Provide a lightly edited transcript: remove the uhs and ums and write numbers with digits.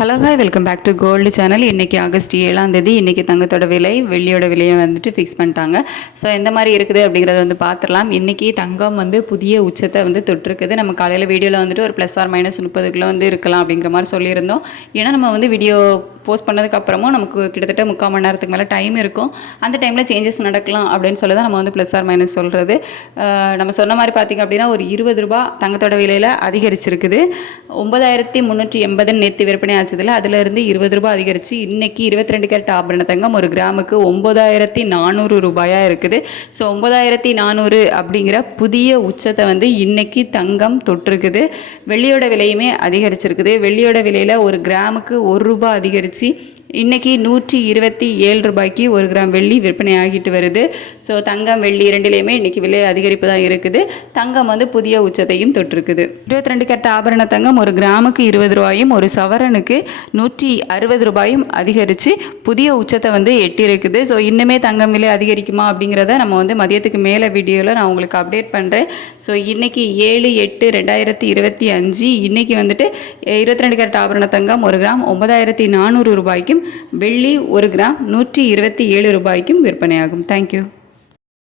Hello hi welcome back to gold channel. இன்றைக்கி August 7ஆம் தேதி. இன்றைக்கி தங்கத்தோட விலை வெள்ளியோட விலையை வந்துட்டு ஃபிக்ஸ் பண்ணிட்டாங்க. ஸோ எந்த மாதிரி இருக்குது அப்படிங்கிறத வந்து பார்த்துடலாம். இன்றைக்கி தங்கம் வந்து புதிய உச்சத்தை வந்து தொட்டிருக்குது. நம்ம காலையில் வீடியோவில் வந்துட்டு ஒரு +or- 30 வந்து இருக்கலாம் அப்படிங்கிற மாதிரி சொல்லியிருந்தோம். ஏன்னா நம்ம வந்து வீடியோ போஸ்ட் பண்ணதுக்கப்புறமும் நமக்கு கிட்டத்தட்ட 3/4 மணி நேரத்துக்கு மேலே டைம் இருக்கும். அந்த டைமில் சேஞ்சஸ் நடக்கலாம் அப்படின்னு சொல்லி தான் நம்ம வந்து +or- சொல்கிறது. நம்ம சொன்ன மாதிரி பார்த்திங்க அப்படின்னா ஒரு 20 ரூபா தங்கத்தோட விலையில் அதிகரிச்சிருக்குது. 9380 நேற்று விற்பனை ஆச்சதில் அதிலிருந்து 20 ரூபாய் அதிகரித்து இன்றைக்கி 22 கேரட் ஆபரண தங்கம் ஒரு கிராமுக்கு 9400 ரூபாயாக இருக்குது. ஸோ 9400 அப்படிங்கிற புதிய உச்சத்தை வந்து இன்றைக்கி தங்கம் தொட்டிருக்குது. வெள்ளியோட விலையுமே அதிகரிச்சிருக்குது. வெள்ளியோட விலையில் ஒரு கிராமுக்கு 1 ரூபாய் அதிகரித்து இன்றைக்கி 127 ரூபாய்க்கு ஒரு கிராம் வெள்ளி விற்பனை ஆகிட்டு வருது. ஸோ தங்கம் வெள்ளி இரண்டிலையுமே இன்றைக்கி விலை அதிகரிப்பு தான் இருக்குது. தங்கம் வந்து புதிய உச்சத்தையும் தொட்டிருக்குது. 22 கேரட் ஆபரண தங்கம் ஒரு கிராமுக்கு 20 ரூபாயும் ஒரு சவரனுக்கு 160 ரூபாயும் அதிகரித்து புதிய உச்சத்தை வந்து எட்டியிருக்குது. ஸோ இன்னுமே தங்கம் விலை அதிகரிக்குமா அப்படிங்கிறத நம்ம வந்து மதியத்துக்கு மேலே வீடியோவில் நான் உங்களுக்கு அப்டேட் பண்ணுறேன். ஸோ இன்றைக்கி 7/8/2025 இன்றைக்கி வந்துட்டு 22 கேரட் ஆபரண தங்கம் ஒரு கிராம் 9400 ரூபாய்க்கும் வெள்ளி ஒரு கிராம் 127 ரூபாய்க்கும் விற்பனையாகும். தேங்க்யூ.